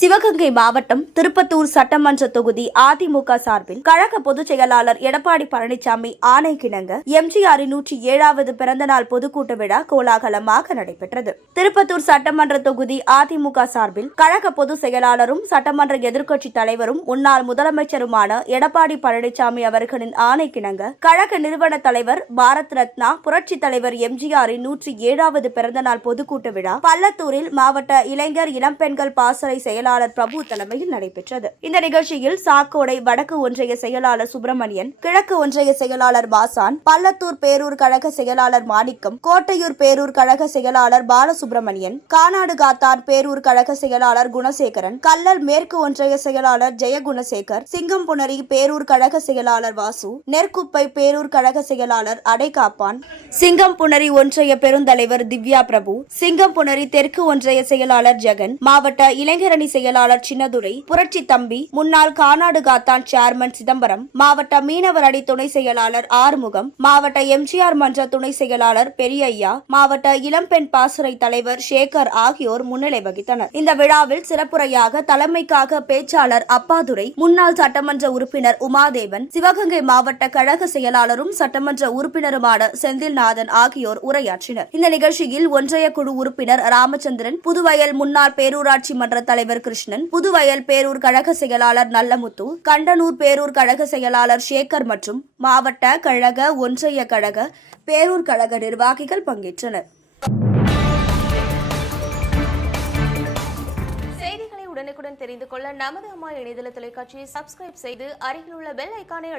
சிவகங்கை மாவட்டம் திருப்பத்தூர் சட்டமன்ற தொகுதி அதிமுக சார்பில் கழக பொதுச் செயலாளர் எடப்பாடி பழனிசாமி ஆணைக்கிணங்க எம்ஜிஆரின் 107வது பிறந்தநாள் பொதுக்கூட்ட விழா கோலாகலமாக நடைபெற்றது. திருப்பத்தூர் சட்டமன்ற தொகுதி அதிமுக சார்பில் கழக பொதுச் செயலாளரும் சட்டமன்ற எதிர்க்கட்சித் தலைவரும் முன்னாள் முதலமைச்சருமான எடப்பாடி பழனிசாமி அவர்களின் ஆணைக்கிணங்க கழக நிறுவன தலைவர் பாரத் ரத்னா புரட்சித் தலைவர் எம்ஜிஆரின் 107வது பிறந்தநாள் பொதுக்கூட்ட விழா பள்ளத்தூரில் மாவட்ட இளைஞர் இளம்பெண்கள் பாசறை செயலாளர் பிரபு தலைமையில் நடைபெற்றது. இந்த நிகழ்ச்சியில் சாக்கோடை வடக்கு ஒன்றிய செயலாளர் சுப்பிரமணியன், கிழக்கு ஒன்றிய செயலாளர் பாசான், பள்ளத்தூர் பேரூர் கழக செயலாளர் மாணிக்கம், கோட்டையூர் பேரூர் கழக செயலாளர் பாலசுப்பிரமணியன், கானாடு காத்தான் பேரூர் கழக செயலாளர் குணசேகரன், கல்லல் மேற்கு ஒன்றிய செயலாளர் ஜெயகுணசேகர், சிங்கம்புணரி பேரூர் கழக செயலாளர் வாசு, நெற்குப்பை பேரூர் கழக செயலாளர் அடைகாப்பான், சிங்கம்புணரி ஒன்றிய பெருந்தலைவர் திவ்யா பிரபு, சிங்கம்புணரி தெற்கு ஒன்றிய செயலாளர் ஜெகன், மாவட்ட இளைஞரணி செயலாளர் சின்னதுரை, புரட்சி தம்பி, முன்னாள் கானாடு காத்தான் சேர்மன் சிதம்பரம், மாவட்ட மீனவர் அணி துணை செயலாளர் ஆறுமுகம், மாவட்ட எம்ஜிஆர் மன்ற துணை செயலாளர் பெரியய்யா, மாவட்ட இளம்பெண் பாசறை தலைவர் சேகர் ஆகியோர் முன்னிலை வகித்தனர். இந்த விழாவில் சிறப்புரையாக தலைமைக்காக பேச்சாளர் அப்பாதுரை, முன்னாள் சட்டமன்ற உறுப்பினர் உமாதேவன், சிவகங்கை மாவட்ட கழக செயலாளரும் சட்டமன்ற உறுப்பினருமான செந்தில்நாதன் ஆகியோர் உரையாற்றினர். இந்த நிகழ்ச்சியில் ஒன்றிய குழு உறுப்பினர் ராமச்சந்திரன், புதுவயல் முன்னாள் பேரூராட்சி மன்ற தலைவர் கிருஷ்ணன், புதுவயல் பேரூர் கழக செயலாளர் நல்லமுத்து, கண்டனூர் பேரூர் கழக செயலாளர் சேகர் மற்றும் மாவட்ட கழக, ஒன்றிய கழக, பேரூர் கழக நிர்வாகிகள் பங்கேற்றனர். செய்திகளை உடனுக்குடன் தெரிந்து கொள்ள நமது அம்மா இணையதள தொலைக்காட்சியை சப்ஸ்கிரைப் செய்து அருகில் உள்ள பெல் ஐகானை